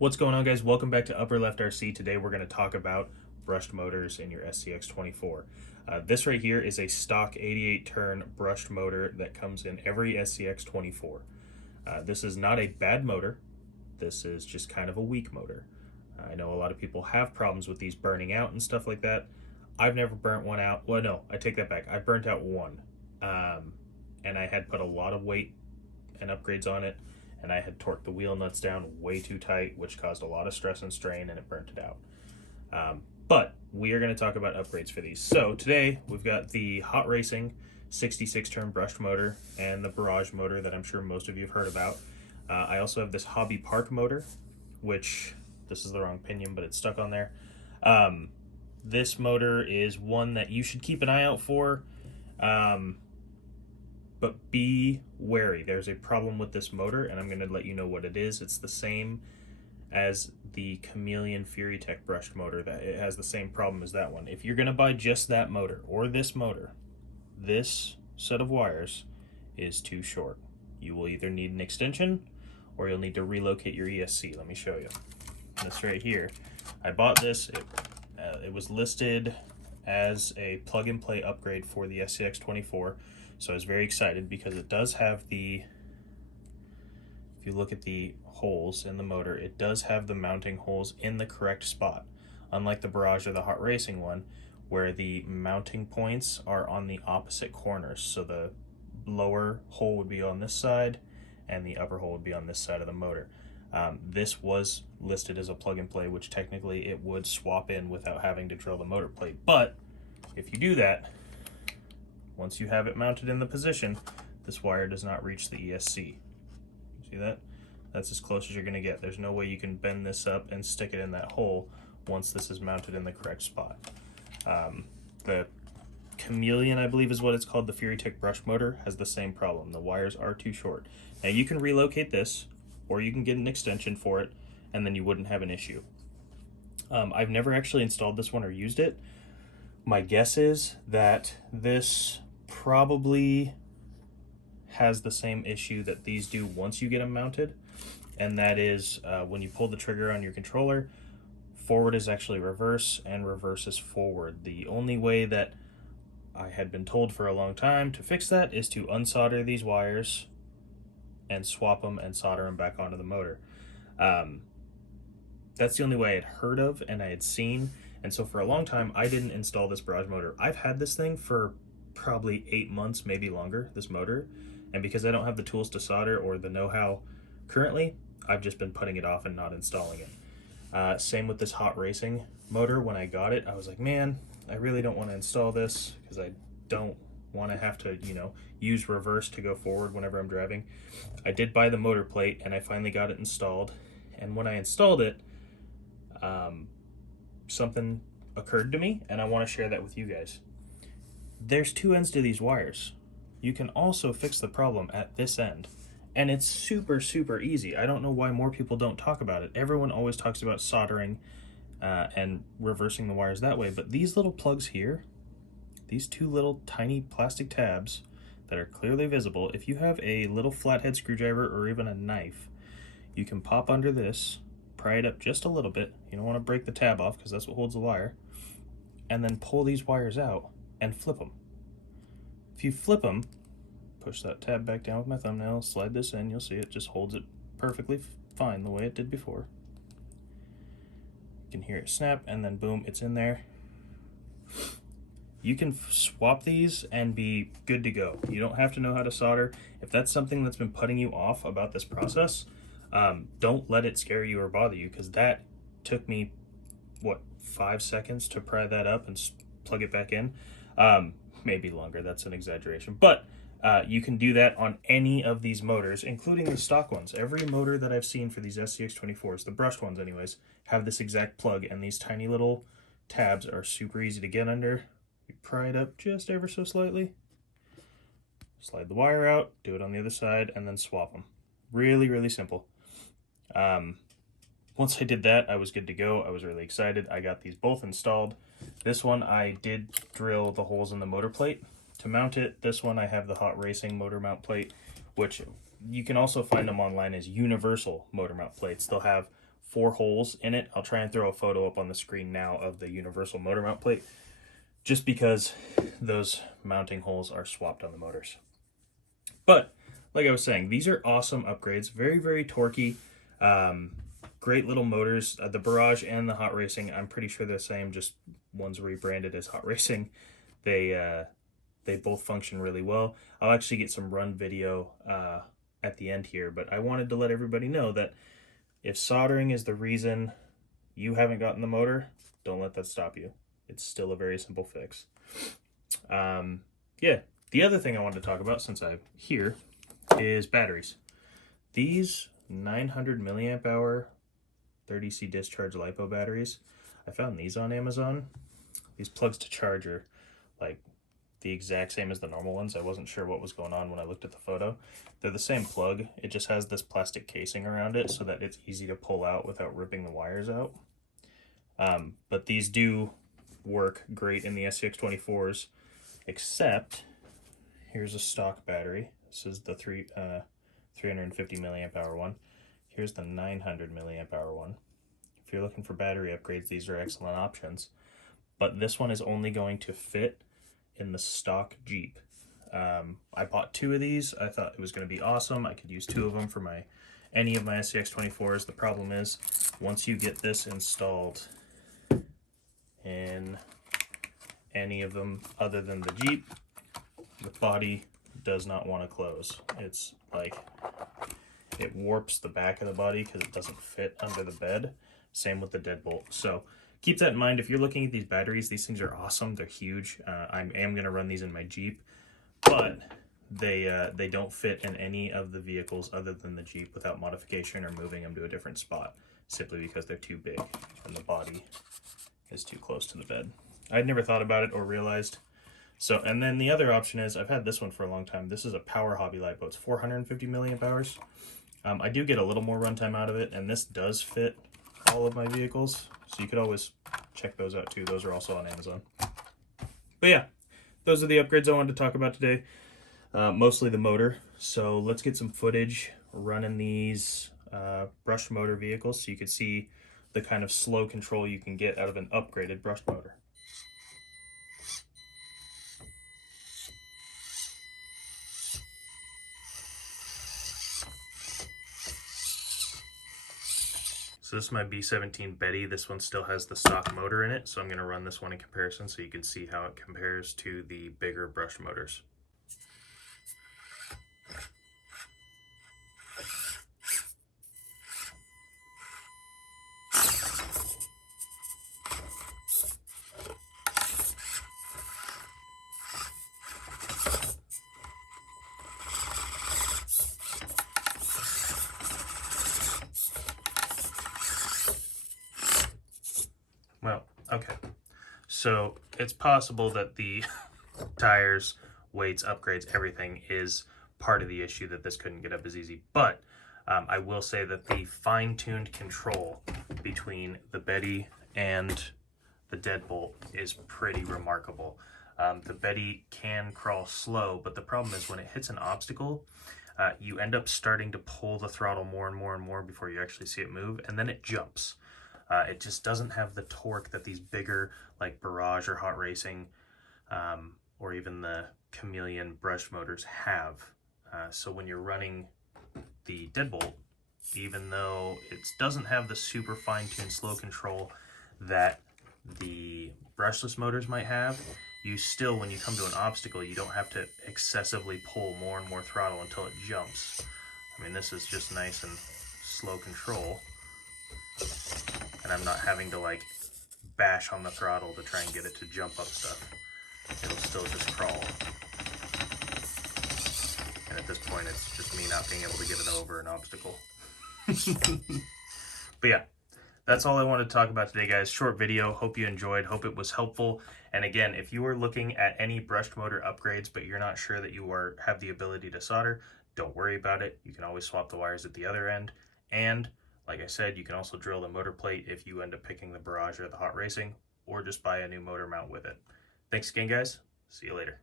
What's going on, guys? Welcome back to Upper Left RC. Today we're going to talk about brushed motors in your Scx24. This right here is a stock 88 turn brushed motor that comes in every Scx24. This is not a bad motor. This is just kind of a weak motor. I know a lot of people have problems with these burning out and stuff like that. I've never burnt one out. Well, no, I take that back. I burnt out one. And I had put a lot of weight and upgrades on it, and I had torqued the wheel nuts down way too tight, which caused a lot of stress and strain, and it burnt it out. But we are going to talk about upgrades for these. So today we've got the Hot Racing 66 turn brushed motor and the barrage motor that I'm sure most of you have heard about. I also have this Hobby Park motor, which this is the wrong pinion, but it's stuck on there. This motor is one that you should keep an eye out for. But be wary. There's a problem with this motor, and I'm going to let you know what it is. It's the same as the Chameleon Fury Tech brushed motor. That it has the same problem as that one. If you're going to buy just that motor or this motor, this set of wires is too short. You will either need an extension or you'll need to relocate your ESC. Let me show you. This right here. I bought this. It was listed as a plug-and-play upgrade for the Scx24. So I was very excited because it does have the, if you look at the holes in the motor, it does have the mounting holes in the correct spot. Unlike the Barrage or the Hot Racing one, where the mounting points are on the opposite corners. So the lower hole would be on this side and the upper hole would be on this side of the motor. This was listed as a plug and play, which technically it would swap in without having to drill the motor plate. But if you do that, once you have it mounted in the position, this wire does not reach the ESC. See that? That's as close as you're going to get. There's no way you can bend this up and stick it in that hole once this is mounted in the correct spot. The Chameleon, I believe is what it's called, the Fury Tech brush motor, has the same problem. The wires are too short. Now you can relocate this, or you can get an extension for it, and then you wouldn't have an issue. I've never actually installed this one or used it. My guess is that this probably has the same issue that these do once you get them mounted, and that is when you pull the trigger on your controller, forward is actually reverse and reverse is forward. The only way that I had been told for a long time to fix that is to unsolder these wires and swap them and solder them back onto the motor. That's the only way I had heard of and I had seen. And so for a long time, I didn't install this barrage motor. I've had this thing for probably 8 months, maybe longer, this motor. And because I don't have the tools to solder or the know-how currently, I've just been putting it off and not installing it. Same with this Hot Racing motor. When I got it, I was like, man, I really don't want to install this because I don't want to have to, use reverse to go forward whenever I'm driving. I did buy the motor plate and I finally got it installed. And when I installed it, something occurred to me and I want to share that with you guys. There's two ends to these wires. You can also fix the problem at this end, and it's super easy. I don't know why more people don't talk about it. Everyone always talks about soldering and reversing the wires that way, but these little plugs here, these two little tiny plastic tabs that are clearly visible, if you have a little flathead screwdriver or even a knife, you can pop under this, pry it up just a little bit. You don't want to break the tab off because that's what holds the wire, and then pull these wires out and flip them. If you flip them, push that tab back down with my thumbnail, slide this in, you'll see it just holds it perfectly fine the way it did before. You can hear it snap, and then boom, it's in there. You can swap these and be good to go. You don't have to know how to solder. If that's something that's been putting you off about this process, don't let it scare you or bother you, because that took me, 5 seconds to pry that up and plug it back in. Maybe longer, that's an exaggeration. But you can do that on any of these motors, including the stock ones. Every motor that I've seen for these Scx24s, the brushed ones anyways, have this exact plug, and these tiny little tabs are super easy to get under. You pry it up just ever so slightly, slide the wire out, do it on the other side, and then swap them. Really simple. Once I did that, I was good to go. I was really excited. I got these both installed. This one, I did drill the holes in the motor plate to mount it. This one, I have the Hot Racing motor mount plate, which you can also find them online as universal motor mount plates. They'll have 4 holes in it. I'll try and throw a photo up on the screen now of the universal motor mount plate, just because those mounting holes are swapped on the motors. But like I was saying, these are awesome upgrades. Very, very torquey. Great little motors. The Barrage and the Hot Racing, I'm pretty sure they're the same, just one's rebranded as Hot Racing. They both function really well. I'll actually get some run video at the end here, but I wanted to let everybody know that if soldering is the reason you haven't gotten the motor, don't let that stop you. It's still a very simple fix. Yeah, the other thing I wanted to talk about since I'm here is batteries. These 900 milliamp hour 30C discharge LiPo batteries, I found these on Amazon. These plugs to charge are like the exact same as the normal ones. I wasn't sure what was going on when I looked at the photo. They're the same plug. It just has this plastic casing around it so that it's easy to pull out without ripping the wires out. But these do work great in the Scx24s, except here's a stock battery. This is the 350 milliamp hour one. Here's the 900 milliamp hour one. If you're looking for battery upgrades, these are excellent options. But this one is only going to fit in the stock Jeep. I bought 2 of these. I thought it was going to be awesome. I could use 2 of them for any of my Scx24s. The problem is, once you get this installed in any of them other than the Jeep, the body does not want to close. It's like it warps the back of the body because it doesn't fit under the bed. Same with the deadbolt. So keep that in mind. If you're looking at these batteries, these things are awesome. They're huge. I am going to run these in my Jeep, but they don't fit in any of the vehicles other than the Jeep without modification or moving them to a different spot, simply because they're too big and the body is too close to the bed. I'd never thought about it or realized. So, and then the other option is, I've had this one for a long time. This is a Power Hobby LiPo. It's 450 milliamp hours. I do get a little more runtime out of it, and this does fit all of my vehicles, so you could always check those out too. Those are also on Amazon. But yeah, those are the upgrades I wanted to talk about today. Mostly the motor. So let's get some footage running these brushed motor vehicles so you could see the kind of slow control you can get out of an upgraded brushed motor. So this is my B17 Betty. This one still has the stock motor in it, so I'm going to run this one in comparison so you can see how it compares to the bigger brush motors. Well, okay, so it's possible that the tires, weights, upgrades, everything is part of the issue that this couldn't get up as easy, but I will say that the fine-tuned control between the Betty and the deadbolt is pretty remarkable. The Betty can crawl slow, but the problem is when it hits an obstacle, you end up starting to pull the throttle more and more and more before you actually see it move, and then it jumps. It just doesn't have the torque that these bigger, like Barrage or Hot Racing, or even the Chameleon brush motors have. So when you're running the deadbolt, even though it doesn't have the super fine-tuned slow control that the brushless motors might have, you still, when you come to an obstacle, you don't have to excessively pull more and more throttle until it jumps. I mean, this is just nice and slow control. And I'm not having to like bash on the throttle to try and get it to jump up stuff. It'll still just crawl. And at this point, it's just me not being able to get it over an obstacle. But yeah, that's all I wanted to talk about today, guys. Short video. Hope you enjoyed. Hope it was helpful. And again, if you are looking at any brushed motor upgrades, but you're not sure that you have the ability to solder, don't worry about it. You can always swap the wires at the other end. And like I said, you can also drill the motor plate if you end up picking the Barrage or the Hot Racing, or just buy a new motor mount with it. Thanks again, guys. See you later.